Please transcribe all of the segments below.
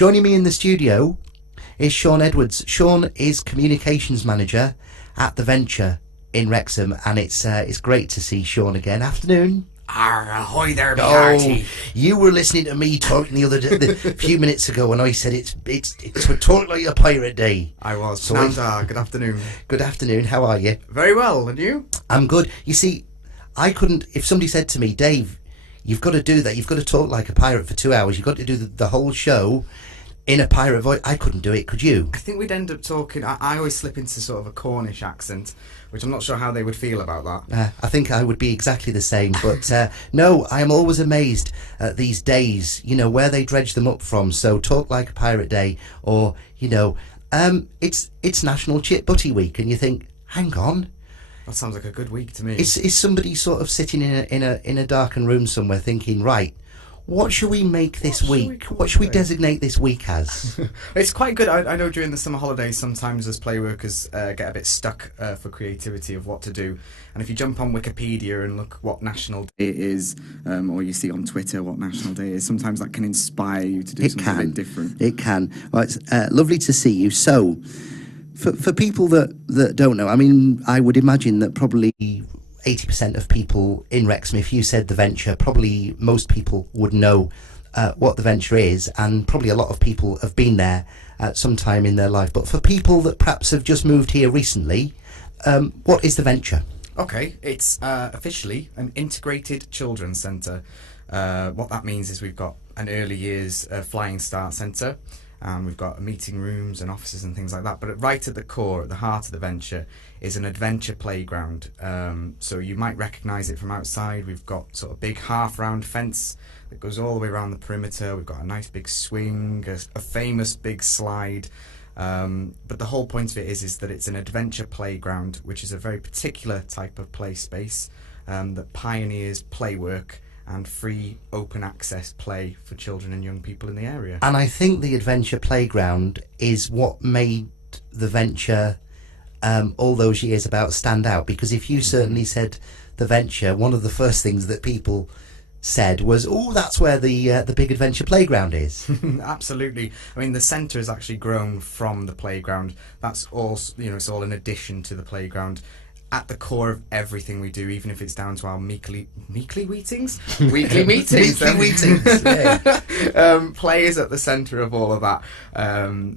Joining me in the studio is Sean Edwards. Sean is Communications Manager at The Venture in Wrexham, and it's great to see Sean again. Afternoon. Ahoy there, me Oh, hearty. you were listening to me talking the few minutes ago when I said it's a talk like a pirate day. I was. So Good afternoon. Good afternoon, how are you? Very well, and you? I'm good. You see, I couldn't, if somebody said to me, Dave, you've got to do that, you've got to talk like a pirate for 2 hours, you've got to do the whole show in a pirate voice, I couldn't do it, could you? I think we'd end up talking, I always slip into sort of a Cornish accent, which I'm not sure how they would feel about that. I think I would be exactly the same, but no, I am always amazed at these days, you know, where they dredge them up from. So talk like a pirate day, or, you know, it's National Chip Butty Week, and you think, hang on, That sounds like a good week to me. is somebody sort of sitting in a darkened room somewhere thinking, right, what should we make this week? What should we designate this week as? It's quite good. I know during the summer holidays sometimes as play workers get a bit stuck for creativity of what to do. And if you jump on Wikipedia and look what National Day it is, or you see on Twitter what National Day is, sometimes that can inspire you to do something a bit different. It can. Well, it's lovely to see you. So, for people that don't know, I mean, I would imagine that probably 80% of people in Wrexham, if you said The Venture, probably most people would know what The Venture is, and probably a lot of people have been there at some time in their life. But for people that perhaps have just moved here recently, what is The Venture? Okay, it's officially an integrated children's centre. What that means is we've got an early years flying start centre, and we've got meeting rooms and offices and things like that. But right at the core, at the heart of The Venture, is an adventure playground. So you might recognise it from outside. We've got sort of big half-round fence that goes all the way around the perimeter. We've got a nice big swing, a famous big slide. But the whole point of it is that it's an adventure playground, which is a very particular type of play space that pioneers play work and free open access play for children and young people in the area. And I think the adventure playground is what made The Venture all those years about stand out, because if you certainly said The Venture, one of the first things that people said was, oh, that's where the big adventure playground is. Absolutely. I mean, the centre has actually grown from the playground. That's all, you know, it's all in addition to the playground. At the core of everything we do, even if it's down to our weekly meetings, weekly meetings, yeah. play is at the centre of all of that.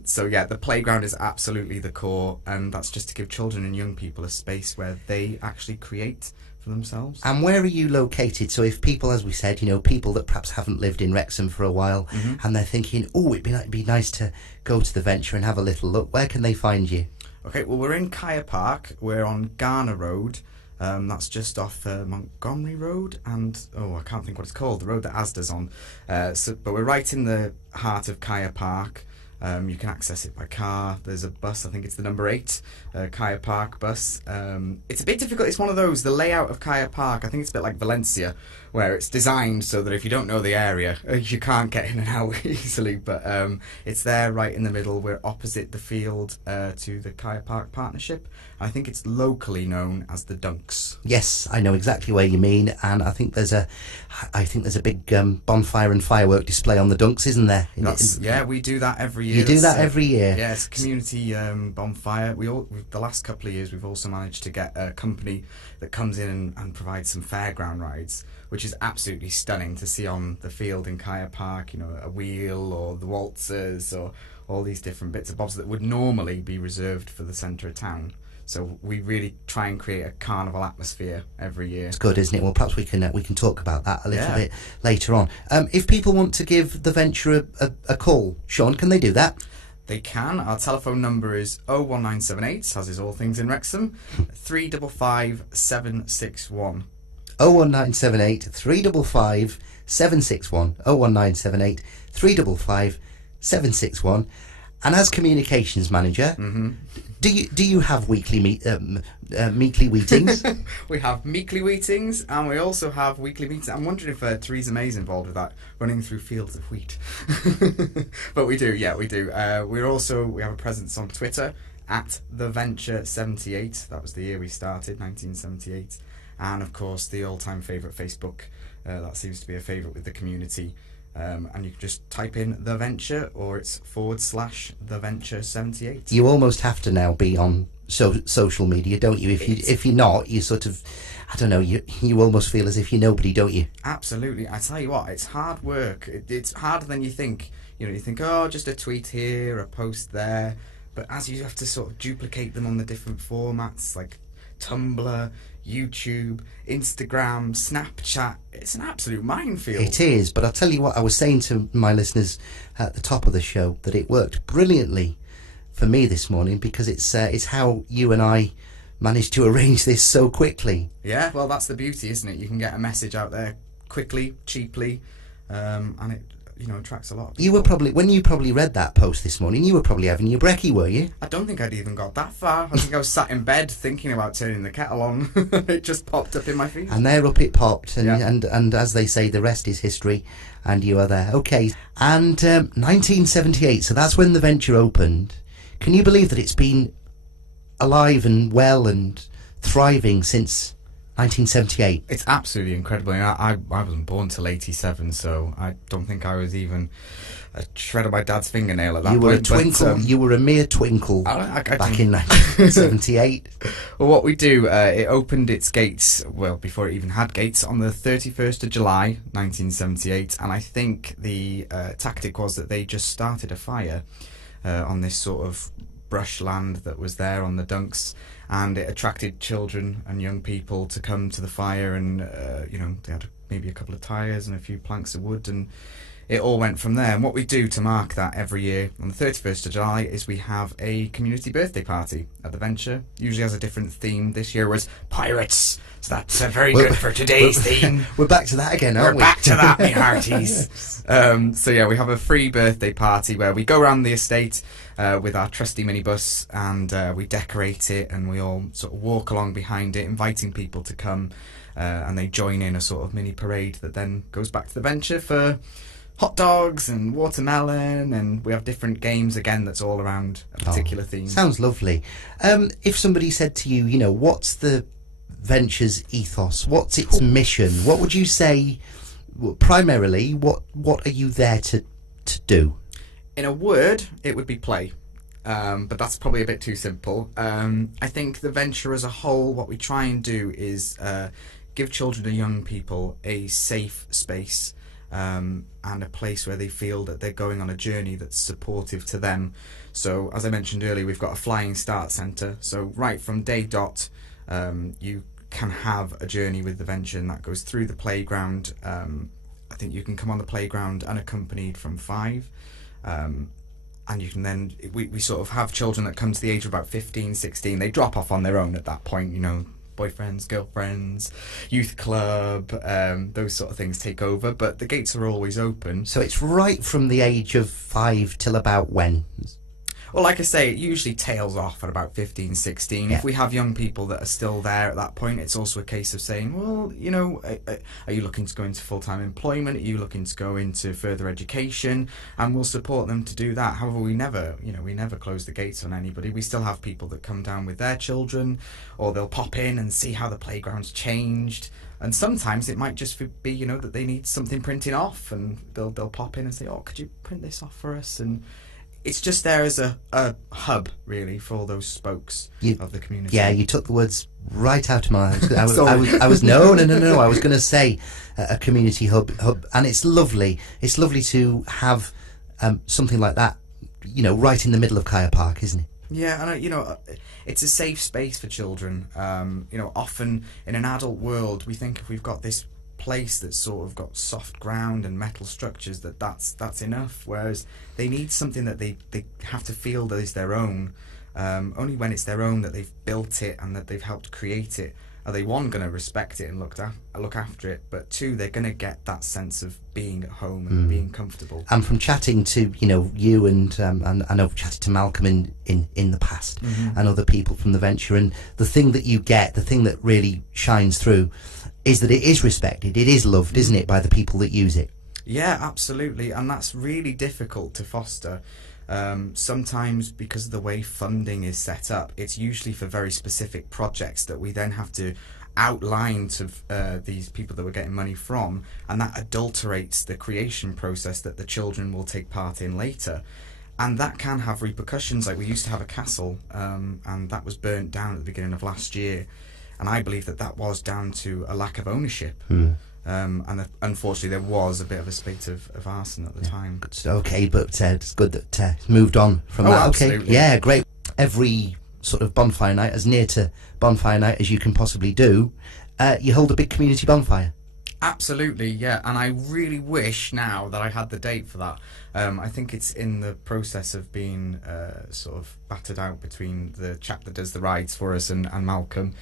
So yeah, the playground is absolutely the core, and that's just to give children and young people a space where they actually create for themselves. And where are you located? So if people, as we said, you know, people that perhaps haven't lived in Wrexham for a while, and they're thinking, oh, it'd be nice to go to The Venture and have a little look, where can they find you? Okay, well, we're in Kaya Park. We're on Garner Road. That's just off Montgomery Road, and I can't think what it's called, the road that Asda's on. But we're right in the heart of Kaya Park. You can access it by car. There's a bus, I think it's the number 8, Kaya Park bus. It's a bit difficult. It's one of those, the layout of Kaya Park, I think it's a bit like Valencia, where it's designed so that if you don't know the area, you can't get in and out easily. But it's there right in the middle. We're opposite the field to the Kaya Park Partnership. I think it's locally known as the Dunks. Yes, I know exactly where you mean, and I think there's a big bonfire and firework display on the Dunks, isn't there? Yeah, we do that every year. You do that every year? Yeah, it's a community bonfire. The last couple of years we've also managed to get a company that comes in and provides some fairground rides, which is absolutely stunning to see on the field in Kaya Park, you know, a wheel or the waltzers or all these different bits and bobs that would normally be reserved for the centre of town. So we really try and create a carnival atmosphere every year. It's good, isn't it? Well, perhaps we can talk about that a little bit later on. If people want to give The Venture a call, Sean, can they do that? They can. Our telephone number is 01978, as is all things in Wrexham, 355 761. 01978 355 761. 01978 355 761. And as communications manager, do you have weekly meekly meetings? We have meekly meetings, and we also have weekly meetings. I'm wondering if Theresa May's involved with that, running through fields of wheat. But we do, yeah, we do. We have a presence on Twitter at TheVenture78. That was the year we started, 1978. And of course, the all-time favourite Facebook. That seems to be a favourite with the community. and you can just type in The Venture, or it's /The Venture 78. You almost have to now be on social media, don't you? If you're not, you sort of, I don't know, you almost feel as if you're nobody, don't you? Absolutely. I tell you what, it's hard work. It's harder than you think. You think, oh, just a tweet here, a post there. But as you have to sort of duplicate them on the different formats, like Tumblr, YouTube, Instagram, Snapchat, it's an absolute minefield. It is, but I'll tell you what, I was saying to my listeners at the top of the show that it worked brilliantly for me this morning, because it's how you and I managed to arrange this so quickly. Yeah, well, that's the beauty, isn't it? You can get a message out there quickly, cheaply, and it attracts a lot of people. You were probably, when you probably read that post this morning, you were probably having your brekkie, were you? I don't think I'd even got that far. I think I was sat in bed thinking about turning the kettle on. It just popped up in my feed. And there up it popped, and, Yeah. and as they say, the rest is history, and you are there. Okay, and 1978, so that's when the venture opened. Can you believe that it's been alive and well and thriving since 1978? It's absolutely incredible. I wasn't born till 87, so I don't think I was even a shred of my dad's fingernail at that You were point. a twinkle. You were a mere twinkle back in 1978. Well, what we do, it opened its gates, well, before it even had gates, on the 31st of July, 1978, and I think the tactic was that they just started a fire on this sort of brushland that was there on the dunks, and it attracted children and young people to come to the fire, and they had maybe a couple of tyres and a few planks of wood, and it all went from there. And what we do to mark that every year on the 31st of July is we have a community birthday party at the Venture. Usually has a different theme. This year was pirates, so that's very good for today's theme. We're back to that again, aren't we? We're back to that, me hearties. So yeah, we have a free birthday party where we go around the estate with our trusty minibus, and we decorate it, and we all sort of walk along behind it, inviting people to come, and they join in a sort of mini parade that then goes back to the Venture for hot dogs and watermelon, and we have different games again that's all around a particular theme. Sounds lovely. If somebody said to you, what's the Venture's ethos? What's its mission? What would you say, primarily, what are you there to do? In a word, it would be play. But that's probably a bit too simple. I think the Venture as a whole, what we try and do is give children and young people a safe space, and a place where they feel that they're going on a journey that's supportive to them. So, as I mentioned earlier, we've got a flying start centre. So right from day dot, you can have a journey with the Venture, and that goes through the playground. I think you can come on the playground unaccompanied from 5. And you can then, we sort of have children that come to the age of about 15, 16. They drop off on their own at that point, boyfriends, girlfriends, youth club, those sort of things take over, but the gates are always open. So it's right from the age of 5 till about when? Well, like I say, it usually tails off at about 15, 16. Yeah. If we have young people that are still there at that point, it's also a case of saying, well, are you looking to go into full-time employment? Are you looking to go into further education? And we'll support them to do that. However, we never close the gates on anybody. We still have people that come down with their children, or they'll pop in and see how the playground's changed. And sometimes it might just be, that they need something printing off, and they'll pop in and say, oh, could you print this off for us? And it's just there as a hub, really, for all those spokes of the community. Yeah, you took the words right out of my mouth. I was no. I was going to say a community hub, and it's lovely. It's lovely to have something like that, right in the middle of Kaya Park, isn't it? Yeah, and it's a safe space for children. Often in an adult world, we think if we've got this place that's sort of got soft ground and metal structures, that's enough, whereas they need something that they have to feel that is their own. Only when it's their own, that they've built it and that they've helped create it, are they, one, going to respect it and look after it, but 2, they're going to get that sense of being at home and being comfortable. And from chatting to you and I know I've chatted to Malcolm in the past, and other people from the Venture, and the thing that you get, the thing that really shines through, is that it is respected, it is loved, isn't it, by the people that use it? Yeah, absolutely, and that's really difficult to foster. Sometimes, because of the way funding is set up, it's usually for very specific projects that we then have to outline to these people that we're getting money from, and that adulterates the creation process that the children will take part in later. And that can have repercussions. Like, we used to have a castle, and that was burnt down at the beginning of last year, and I believe that was down to a lack of ownership. And unfortunately there was a bit of a spate of arson at the time. Okay, but it's good that it's moved on from that. Absolutely. Okay, yeah, great. Every sort of bonfire night, as near to bonfire night as you can possibly do, you hold a big community bonfire. Absolutely, yeah, and I really wish now that I had the date for that. I think it's in the process of being sort of battered out between the chap that does the rides for us and Malcolm.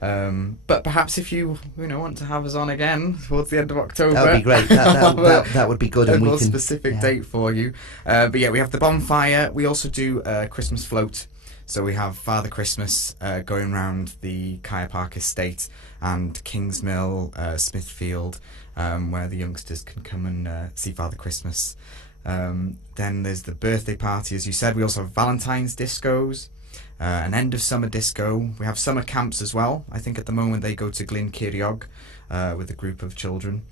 But perhaps if you want to have us on again towards the end of October, that would be great. That would be good. A more specific date for you. But yeah, we have the bonfire. We also do a Christmas float. So we have Father Christmas going around the Kaya Park estate and Kingsmill, Smithfield, where the youngsters can come and see Father Christmas. Then there's the birthday party, as you said. We also have Valentine's discos, an end of summer disco. We have summer camps as well. I think at the moment they go to Glyn Ceiriog with a group of children.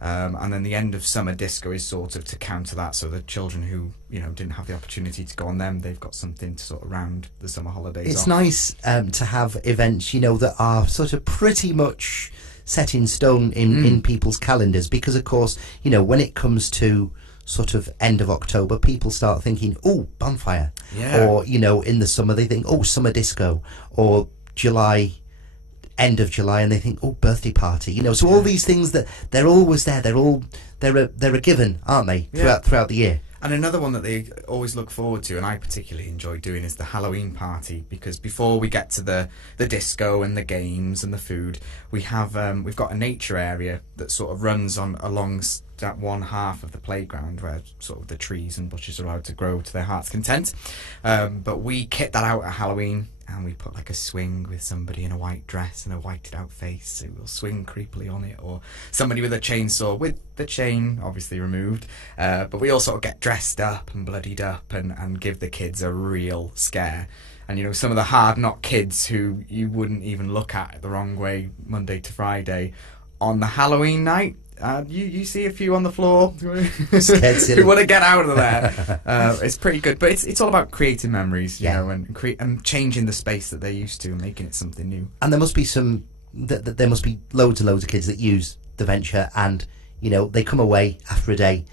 And then the end of summer disco is sort of to counter that, so the children who didn't have the opportunity to go on them, they've got something to sort of round the summer holidays It's off. nice to have events that are sort of pretty much set in stone in people's calendars, because of course when it comes to sort of end of October, people start thinking, oh, bonfire, or in the summer they think, oh, summer disco, or July, end of July, and they think, oh, birthday party, so all these things that they're always there, they're a given, aren't they, throughout the year. And another one that they always look forward to, and I particularly enjoy doing, is the Halloween party, because before we get to the disco and the games and the food, we've got a nature area that sort of runs along that one half of the playground where sort of the trees and bushes are allowed to grow to their heart's content. But we kit that out at Halloween, and we put like a swing with somebody in a white dress and a whited out face who will swing creepily on it, or somebody with a chainsaw with the chain obviously removed, but we all sort of get dressed up and bloodied up and give the kids a real scare. And some of the hard knock kids who you wouldn't even look at the wrong way Monday to Friday, on the Halloween night, you see a few on the floor who want to get out of there. It's pretty good, but it's all about creating memories, and changing the space that they're used to and making it something new. And there must be there must be loads and loads of kids that use the venture, and they come away after a day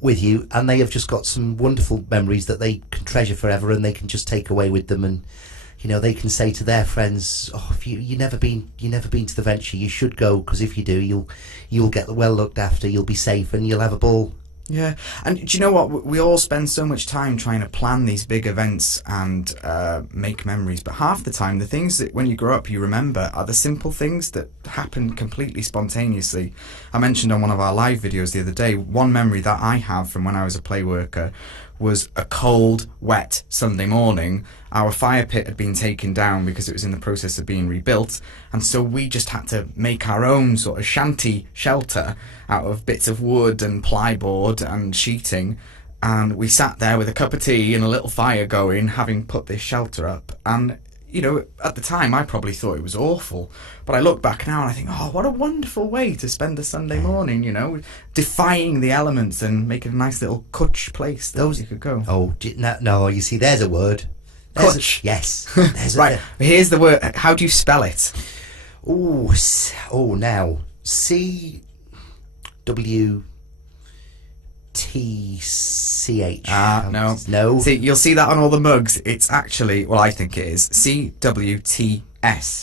with you, and they have just got some wonderful memories that they can treasure forever, and they can just take away with them, and they can say to their friends, oh, if you never been to the venture, you should go, because if you do, you'll get well looked after, you'll be safe, and you'll have a ball. Yeah, and do you know what? We all spend so much time trying to plan these big events and make memories, but half the time the things that when you grow up you remember are the simple things that happen completely spontaneously. I mentioned on one of our live videos the other day, one memory that I have from when I was a play worker was a cold, wet Sunday morning. Our fire pit had been taken down because it was in the process of being rebuilt, and so we just had to make our own sort of shanty shelter out of bits of wood and plyboard and sheeting, and we sat there with a cup of tea and a little fire going, having put this shelter up. And at the time I probably thought it was awful, but I look back now and I think, oh, what a wonderful way to spend a Sunday morning, defying the elements and making a nice little cutch place that you could go. Oh, no, you see, there's a word. Cutch. Yes. Right, here's the word. How do you spell it? Now, CWTCH. No. See, you'll see that on all the mugs. It's actually, well, I think it is CWTS,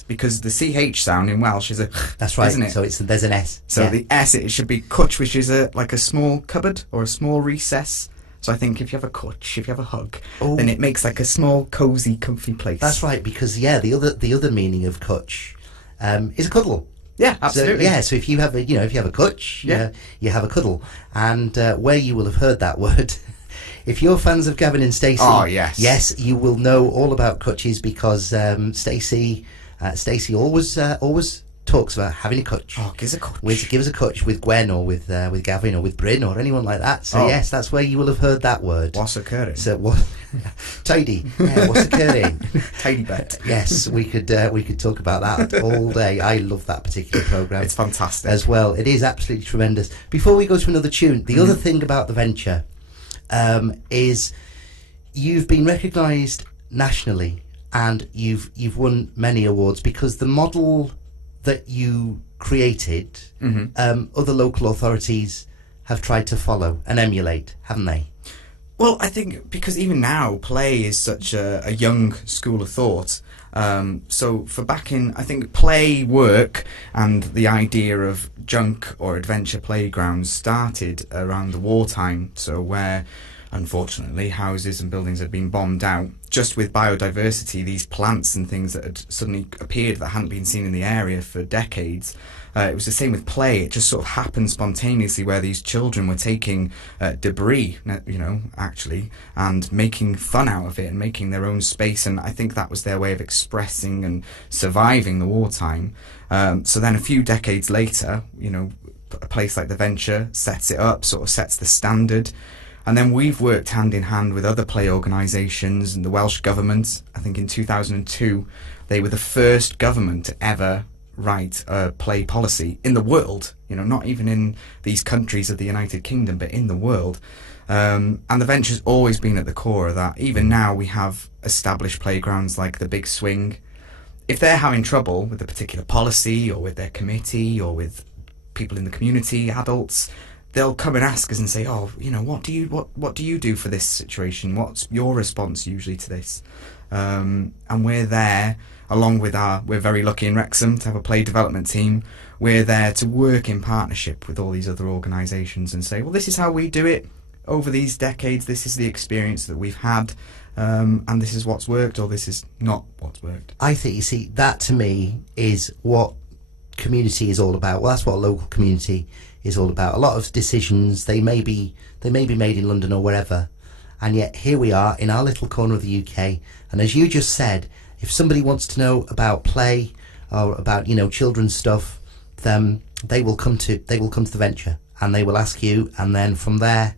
because the CH sound in Welsh is a. That's right. Isn't it? So there's an S. So the S, it should be cwtch, which is like a small cupboard or a small recess. So I think if you have a cwtch, if you have a hug, then it makes like a small, cosy, comfy place. That's right, because the other meaning of cwtch is a cuddle. Yeah, absolutely. So if you have a cwtch, you have a cuddle, and where you will have heard that word, if you're fans of Gavin and Stacey, yes, you will know all about cwtches, because Stacey always talks about having a cwtch. Oh, give us a cwtch. Give us a cwtch with Gwen, or with Gavin, or with Bryn, or anyone like that. So yes, that's where you will have heard that word. What's occurring? So what? Tidy. Yeah, what's occurring? Tidy bet. Yes, we could talk about that all day. I love that particular programme. It's fantastic. As well. It is absolutely tremendous. Before we go to another tune, the other thing about the venture is you've been recognised nationally and you've won many awards because the model that you created, other local authorities have tried to follow and emulate, haven't they? Well, I think because even now, play is such a young school of thought. So for back in, I think play, work, and the idea of junk or adventure playgrounds started around the wartime. So where, unfortunately, houses and buildings had been bombed out. Just with biodiversity, these plants and things that had suddenly appeared that hadn't been seen in the area for decades. It was the same with play. It just sort of happened spontaneously where these children were taking debris, actually, and making fun out of it and making their own space. And I think that was their way of expressing and surviving the wartime. So then a few decades later, a place like the Venture sets it up, sort of sets the standard. And then we've worked hand in hand with other play organisations and the Welsh Government. I think in 2002, they were the first government to ever write a play policy in the world, not even in these countries of the United Kingdom, but in the world. And the Venture's always been at the core of that. Even now we have established playgrounds like the Big Swing. If they're having trouble with a particular policy or with their committee or with people in the community, adults, they'll come and ask us and say, what do you do for this situation? What's your response usually to this? And we're there, along with we're very lucky in Wrexham to have a play development team. We're there to work in partnership with all these other organisations and say, well, this is how we do it over these decades. This is the experience that we've had, and this is what's worked, or this is not what's worked. I think, you see, that to me is what community is all about. Well, that's what local community is all about. A lot of decisions, they may be made in London or wherever, and yet here we are in our little corner of the UK. And as you just said, if somebody wants to know about play or about children's stuff, then they will come to the Venture and they will ask you, and then from there,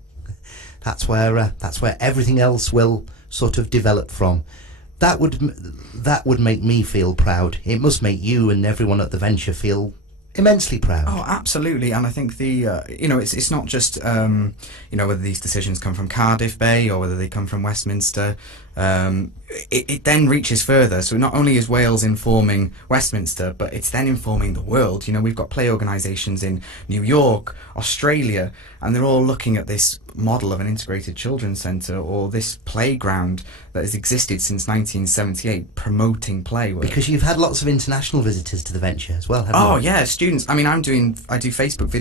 that's where everything else will sort of develop from. That would make me feel proud. It must make you and everyone at the Venture feel immensely proud. Oh, absolutely. And I think it's not just whether these decisions come from Cardiff Bay or whether they come from Westminster. It then reaches further. So not only is Wales informing Westminster, but it's then informing the world. We've got play organisations in New York, Australia, and they're all looking at this model of an integrated children's centre or this playground that has existed since 1978 promoting play work. Because you've had lots of international visitors to the Venture as well, haven't you? Oh yeah, students. I mean, I do Facebook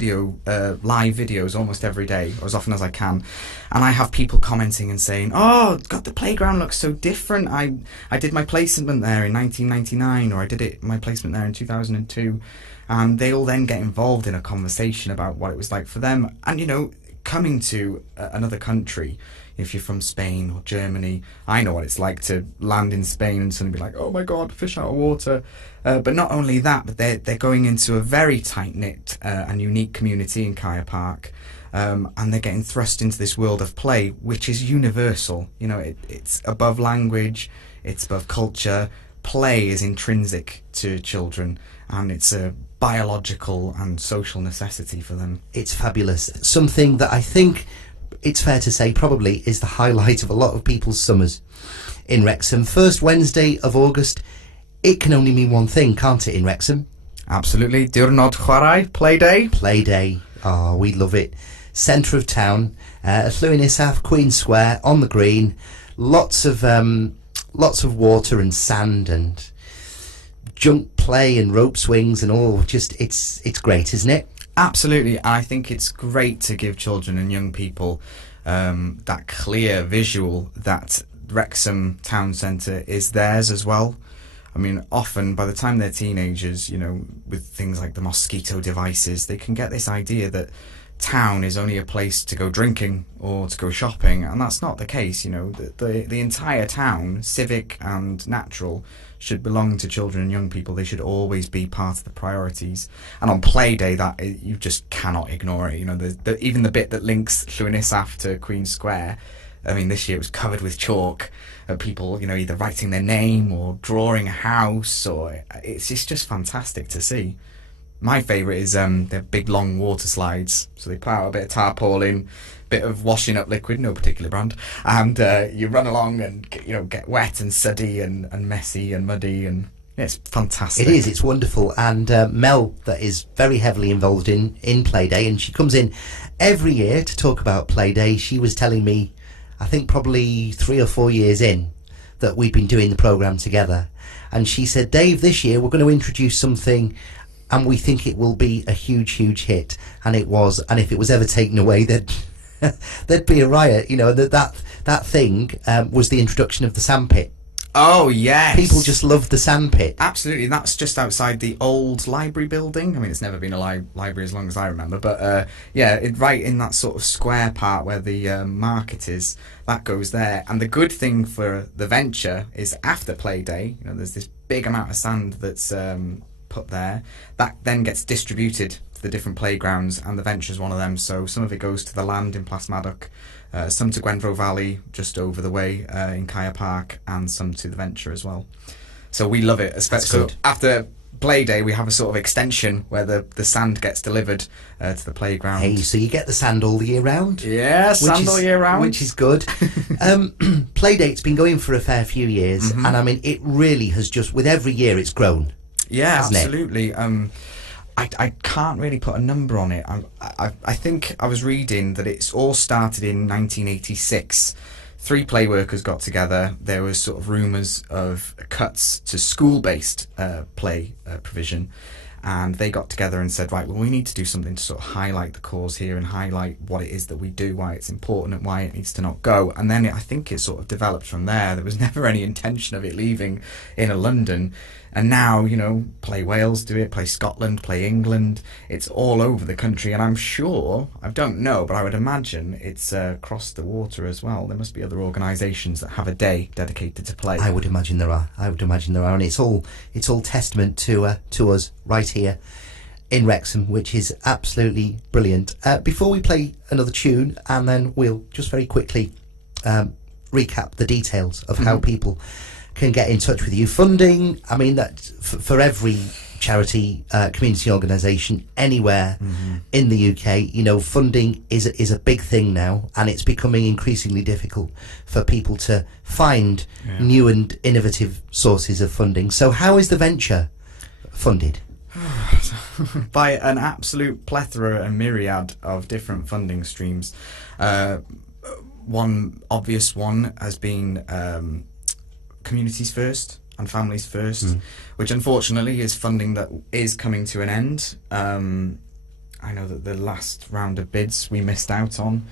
live videos almost every day, or as often as I can, and I have people commenting and saying, "Oh God, the playground looks so different. I did my placement there in 1999, or I did my placement there in 2002," and they all then get involved in a conversation about what it was like for them. And coming to another country, if you're from Spain or Germany, I know what it's like to land in Spain and suddenly be like, oh my God, fish out of water. But not only that, but they're going into a very tight-knit and unique community in Kaya Park, and they're getting thrust into this world of play, which is universal. It's above language, it's above culture. Play is intrinsic to children, and it's a biological and social necessity for them. It's fabulous. Something that I think it's fair to say probably is the highlight of a lot of people's summers in Wrexham. First Wednesday of August, it can only mean one thing, can't it, in Wrexham? Absolutely. Diwrnod chwarae, play day. Play day. Oh, we love it. Centre of town, Llywyn Isaf, Queen Square, on the green. Lots of water and sand and junk play and rope swings and all. Just it's great, isn't it? Absolutely. I think it's great to give children and young people that clear visual that Wrexham Town Centre is theirs as well. I mean, often by the time they're teenagers, with things like the mosquito devices, they can get this idea that town is only a place to go drinking or to go shopping, and that's not the case. The entire town, civic and natural, should belong to children and young people. They should always be part of the priorities. And on play day, that you just cannot ignore it. Even the bit that links Llywyn Isaf to Queen Square, I mean, this year it was covered with chalk. People, either writing their name or drawing a house, or it's just fantastic to see. My favourite is the big long water slides. So they put out a bit of tarpaulin, bit of washing up liquid, no particular brand, and you run along and get wet and suddy and messy and muddy, and it's fantastic. It is. It's wonderful. And Mel, that is very heavily involved in Playday, and she comes in every year to talk about Playday. She was telling me, I think probably 3 or 4 years in, that we've been doing the programme together. And she said, Dave, this year we're going to introduce something and we think it will be a huge, huge hit. And it was. And if it was ever taken away, there'd be a riot. That thing was the introduction of the sandpit. Oh, yes. People just love the sandpit. Absolutely. That's just outside the old library building. I mean, it's never been a library as long as I remember. But, right in that sort of square part where the market is, that goes there. And the good thing for the venture is after Playday, there's this big amount of sand that's put there. That then gets distributed to the different playgrounds, and the venture is one of them. So some of it goes to the land in Plasmaddock, some to Gwenfro Valley, just over the way in Kaya Park, and some to the venture as well. So we love it. So after Playday, we have a sort of extension where the sand gets delivered to the playground. Hey, so you get the sand all the year round? Yeah, sand all year round. Which is good. Playdate's been going for a fair few years, and I mean, it really has just, with every year, it's grown. Yeah, absolutely. I can't really put a number on it. I think I was reading that it's all started in 1986. 3 play workers got together. There was sort of rumours of cuts to school-based play provision, and they got together and said, right, well, we need to do something to sort of highlight the cause here and highlight what it is that we do, why it's important and why it needs to not go. And then I think it sort of developed from there. There was never any intention of it leaving inner London. And now, Play Wales do it, Play Scotland, Play England. It's all over the country, and I'm sure, I don't know, but I would imagine it's across the water as well. There must be other organisations that have a day dedicated to play. I would imagine there are. And it's all testament to us right here in Wrexham, which is absolutely brilliant. Before we play another tune, and then we'll just very quickly recap the details of how people can get in touch with you. Funding, I mean, that for every charity, community organisation anywhere in the UK, funding is a big thing now, and it's becoming increasingly difficult for people to find new and innovative sources of funding. So how is the venture funded? By an absolute plethora and myriad of different funding streams. One obvious one has been Communities First and Families First, which unfortunately is funding that is coming to an end. I know that the last round of bids we missed out on.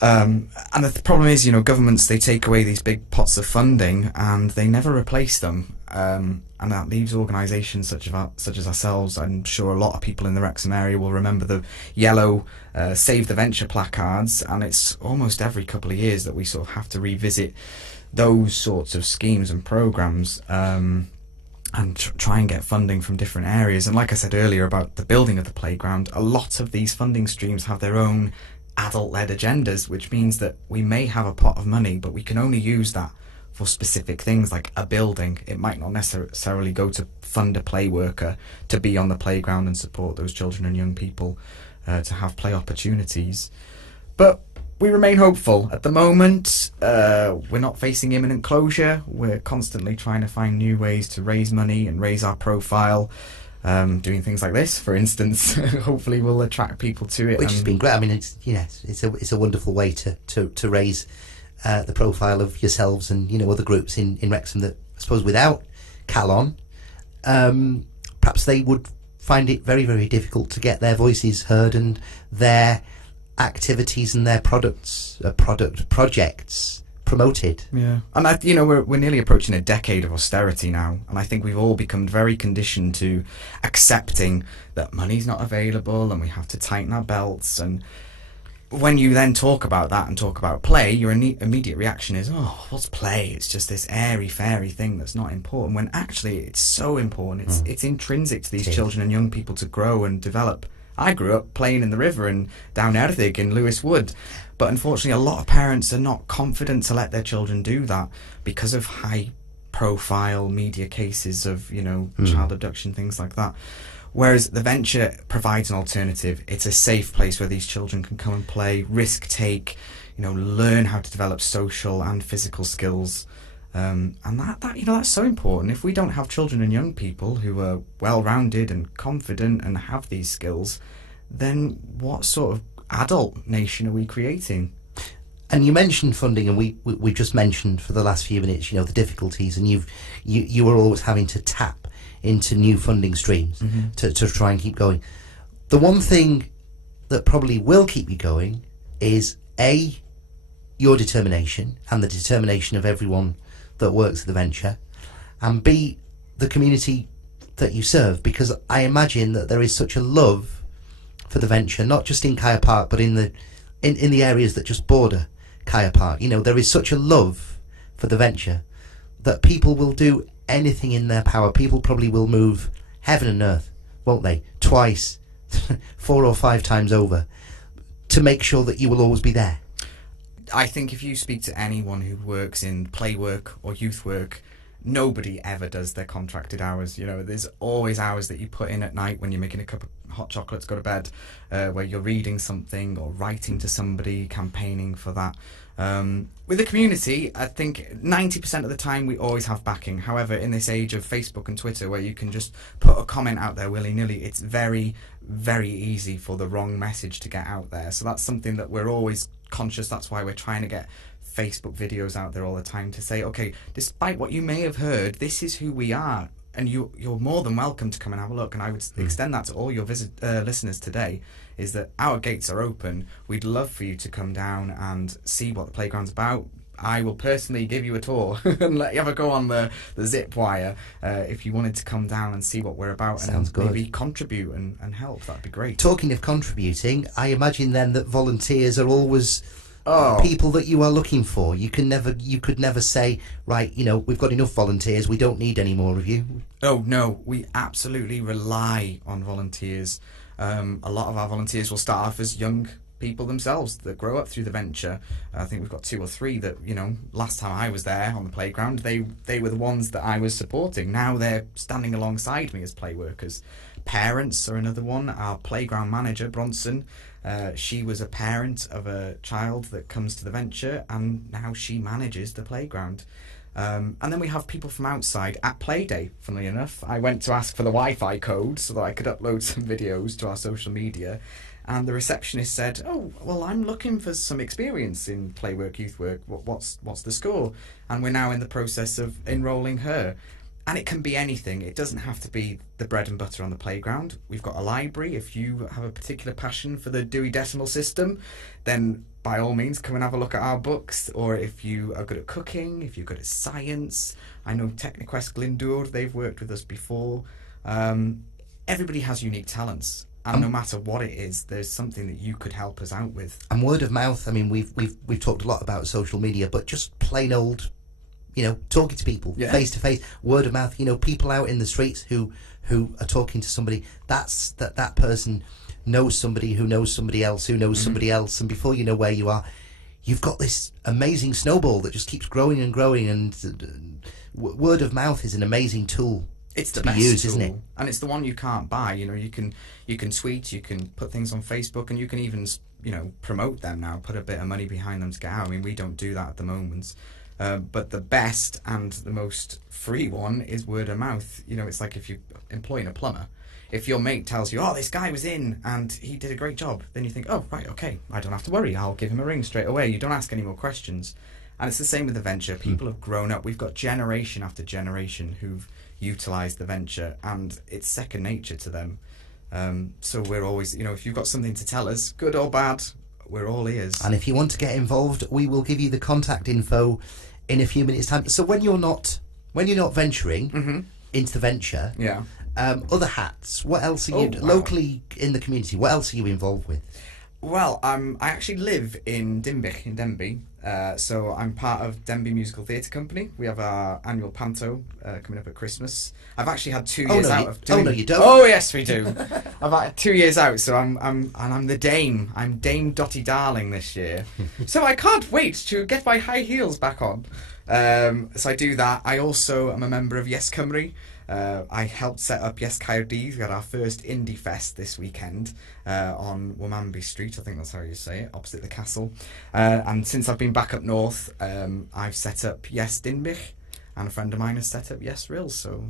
And the problem is, governments, they take away these big pots of funding and they never replace them. And that leaves organisations such as ourselves. I'm sure a lot of people in the Wrexham area will remember the yellow Save the Venture placards, and it's almost every couple of years that we sort of have to revisit those sorts of schemes and programmes and try and get funding from different areas. And like I said earlier about the building of the playground, a lot of these funding streams have their own adult-led agendas, which means that we may have a pot of money, but we can only use that for specific things like a building. It might not necessarily go to fund a play worker to be on the playground and support those children and young people to have play opportunities. But we remain hopeful. At the moment, we're not facing imminent closure. We're constantly trying to find new ways to raise money and raise our profile. Doing things like this, for instance, hopefully will attract people to it. Which has been great. I mean, it's a wonderful way to raise the profile of yourselves and other groups in Wrexham that, I suppose, without Calon, perhaps they would find it very, very difficult to get their voices heard and their activities and their projects promoted. Yeah, and we're nearly approaching a decade of austerity now, and I think we've all become very conditioned to accepting that money's not available and we have to tighten our belts. And when you then talk about that and talk about play, your immediate reaction is, oh, what's play? It's just this airy fairy thing that's not important, when actually it's so important. It's intrinsic to these children and young people to grow and develop. I grew up playing in the river and down Erthig in Lewis Wood. But unfortunately, a lot of parents are not confident to let their children do that because of high profile media cases of, child abduction, things like that. Whereas the venture provides an alternative. It's a safe place where these children can come and play, risk take, learn how to develop social and physical skills. And that's so important. If we don't have children and young people who are well-rounded and confident and have these skills, then what sort of adult nation are we creating? And you mentioned funding, and we just mentioned for the last few minutes, the difficulties, and you are always having to tap into new funding streams to try and keep going. The one thing that probably will keep you going is A, your determination and the determination of everyone that works at the venture, and B, the community that you serve, because I imagine that there is such a love for the venture, not just in Kaya Park, but in the areas that just border Kaya Park. There is such a love for the venture that people will do anything in their power. People probably will move heaven and earth, won't they? Twice, 4 or 5 times over, to make sure that you will always be there. I think if you speak to anyone who works in play work or youth work, nobody ever does their contracted hours. There's always hours that you put in at night when you're making a cup of hot chocolate to go to bed, where you're reading something or writing to somebody, campaigning for that. With the community, I think 90% of the time we always have backing. However, in this age of Facebook and Twitter, where you can just put a comment out there willy-nilly, it's very, very easy for the wrong message to get out there. So that's something that we're always conscious. That's why we're trying to get Facebook videos out there all the time to say, okay, despite what you may have heard, this is who we are, and you're more than welcome to come and have a look. And I would extend that to all your listeners today, is that our gates are open. We'd love for you to come down and see what the playground's about. I will personally give you a tour and let you have a go on the zip wire if you wanted to come down and see what we're about. Sounds and good. Maybe contribute and help. That'd be great. Talking of contributing, I imagine then that volunteers are always people that you are looking for. You could never say, right, we've got enough volunteers, we don't need any more of you. Oh no, we absolutely rely on volunteers. A lot of our volunteers will start off as young people themselves that grow up through the venture. I think we've got 2 or 3 that, last time I was there on the playground, they were the ones that I was supporting. Now they're standing alongside me as play workers. Parents are another one. Our playground manager, Bronson, she was a parent of a child that comes to the venture, and now she manages the playground. And then we have people from outside at Playday, funnily enough. I went to ask for the Wi-Fi code so that I could upload some videos to our social media, and the receptionist said, oh, well, I'm looking for some experience in play work, youth work. What's the score? And we're now in the process of enrolling her. And it can be anything. It doesn't have to be the bread and butter on the playground. We've got a library. If you have a particular passion for the Dewey Decimal System, then by all means come and have a look at our books. Or if you are good at cooking, if you're good at science, I know Techniquest Glyndŵr, they've worked with us before. Everybody has unique talents. And no matter what it is, there's something that you could help us out with. And word of mouth, I mean, we've talked a lot about social media, but just plain old, talking to people face to face, word of mouth, people out in the streets who are talking to somebody, that person knows somebody who knows somebody else who knows somebody else, and before you know where you are, you've got this amazing snowball that just keeps growing and growing, and word of mouth is an amazing tool. It's the to be best used, tool, isn't it? And it's the one you can't buy. You can tweet, you can put things on Facebook, and you can even promote them now. Put a bit of money behind them to get out. I mean, we don't do that at the moment. But the best and the most free one is word of mouth. It's like if you're employing a plumber. If your mate tells you, oh, this guy was in and he did a great job, then you think, oh, right, okay, I don't have to worry. I'll give him a ring straight away. You don't ask any more questions. And it's the same with the venture. People have grown up. We've got generation after generation who've utilised the venture, and it's second nature to them. So we're always, if you've got something to tell us, good or bad, we're all ears. And if you want to get involved, we will give you the contact info in a few minutes' time. So when you're not venturing into the venture, other hats, what else are you locally in the community? What else are you involved with? Well, I actually live in Denbigh, So I'm part of Denby Musical Theatre Company. We have our annual panto coming up at Christmas. I've actually had 2 years out of doing. Oh no, you don't. Oh yes, we do. I've had 2 years out, so I'm the Dame. I'm Dame Dottie Darling this year. So I can't wait to get my high heels back on. So I do that. I also am a member of Yes Cymru. I helped set up Yes Caerdydd. We had our first indie fest this weekend on Womanby Street, I think that's how you say it, opposite the castle. And since I've been back up north, I've set up Yes Dinbych, and a friend of mine has set up Yes Rills. So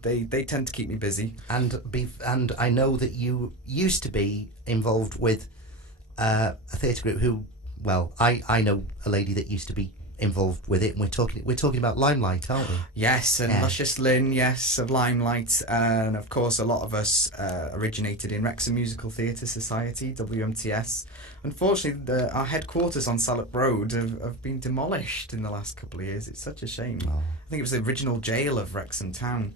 they tend to keep me busy. And I know that you used to be involved with a theatre group who, well, I know a lady that used to be involved with it, and we're talking about Limelight, aren't we? Yes, and Luscious Lynn, yes, of Limelight, and of course a lot of us originated in Wrexham Musical Theatre Society, WMTS. Unfortunately, our headquarters on Salop Road have been demolished in the last couple of years. It's such a shame. Oh. I think it was the original jail of Wrexham Town,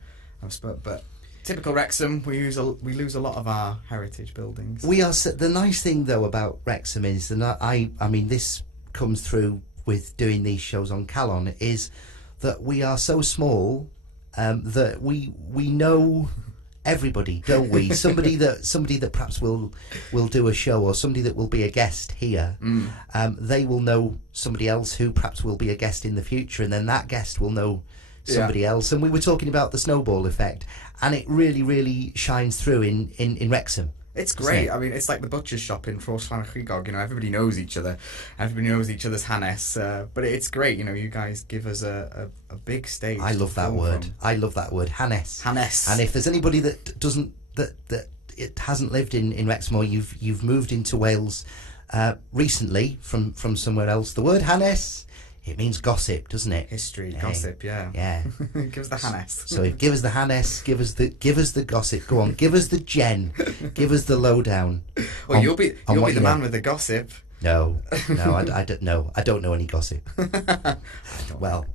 but typical Wrexham, we lose a lot of our heritage buildings. The nice thing though about Wrexham is that I mean this comes through with doing these shows on Calon, is that we are so small that we know everybody, don't we? somebody that perhaps will do a show, or somebody that will be a guest here, they will know somebody else who perhaps will be a guest in the future, and then that guest will know somebody else. And we were talking about the snowball effect, and it really, really shines through in Wrexham. It's great. I mean, it's like the butcher's shop in Rhosfanachigog. You know, everybody knows each other. Everybody knows each other's hanes. But it's great. You know, you guys give us a big stage. I love that word. I love that word, hanes. Hanes. And if there's anybody that doesn't that it hasn't lived in Wrexham, or you've moved into Wales recently from somewhere else, the word hanes, it means gossip, doesn't it? History, gossip, yeah. Give us the hanes. So give us the hanes, give us the gossip. Go on, give us the gen, give us the lowdown. Well, you'll be the man with the gossip. No, I don't know. I don't know any gossip. Well,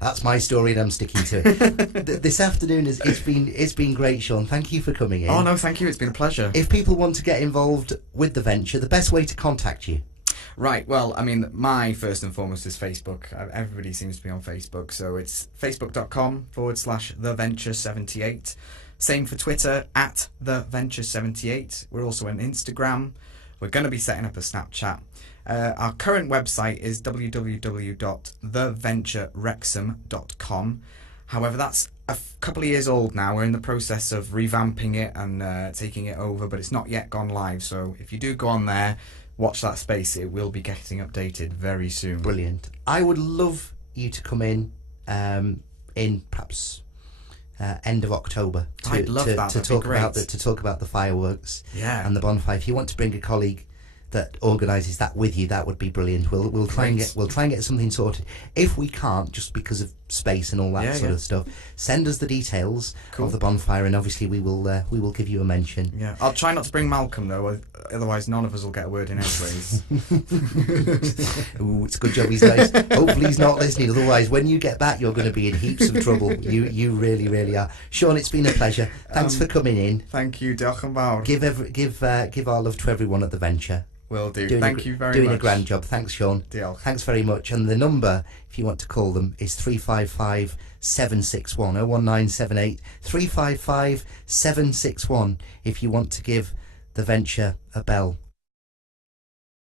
that's my story, and I'm sticking to it. This afternoon it's been great, Sean. Thank you for coming in. Oh no, thank you. It's been a pleasure. If people want to get involved with the venture, the best way to contact you. Right, well, I mean, my first and foremost is Facebook. Everybody seems to be on Facebook, so it's facebook.com/theventure78. Same for Twitter, @theventure78. We're also on Instagram. We're going to be setting up a Snapchat. Our current website is www.theventurewrexham.com. However, that's a couple of years old now. We're in the process of revamping it and taking it over, but it's not yet gone live. So if you do go on there, watch that space. It will be getting updated very soon. Brilliant. I would love you to come in perhaps end of October to talk about the fireworks and the bonfire. If you want to bring a colleague that organises that with you, that would be brilliant. We'll try and get something sorted. If we can't, just because of space and all that sort of stuff, send us the details of the bonfire, and obviously we will give you a mention. Yeah, I'll try not to bring Malcolm though, otherwise none of us will get a word in edgeways. Ooh, it's a good job he's nice. Hopefully he's not listening. Otherwise, when you get back, you're going to be in heaps of trouble. You really, really are. Sean, it's been a pleasure. Thanks for coming in. Thank you, diolch yn fawr. Give our love to everyone at the venture. Will do. Thank you very much. Doing a grand job. Thanks, Sean. Diolch. Thanks very much. And the number, if you want to call them, is 355 761 01978 355 761 if you want to give the venture a bell.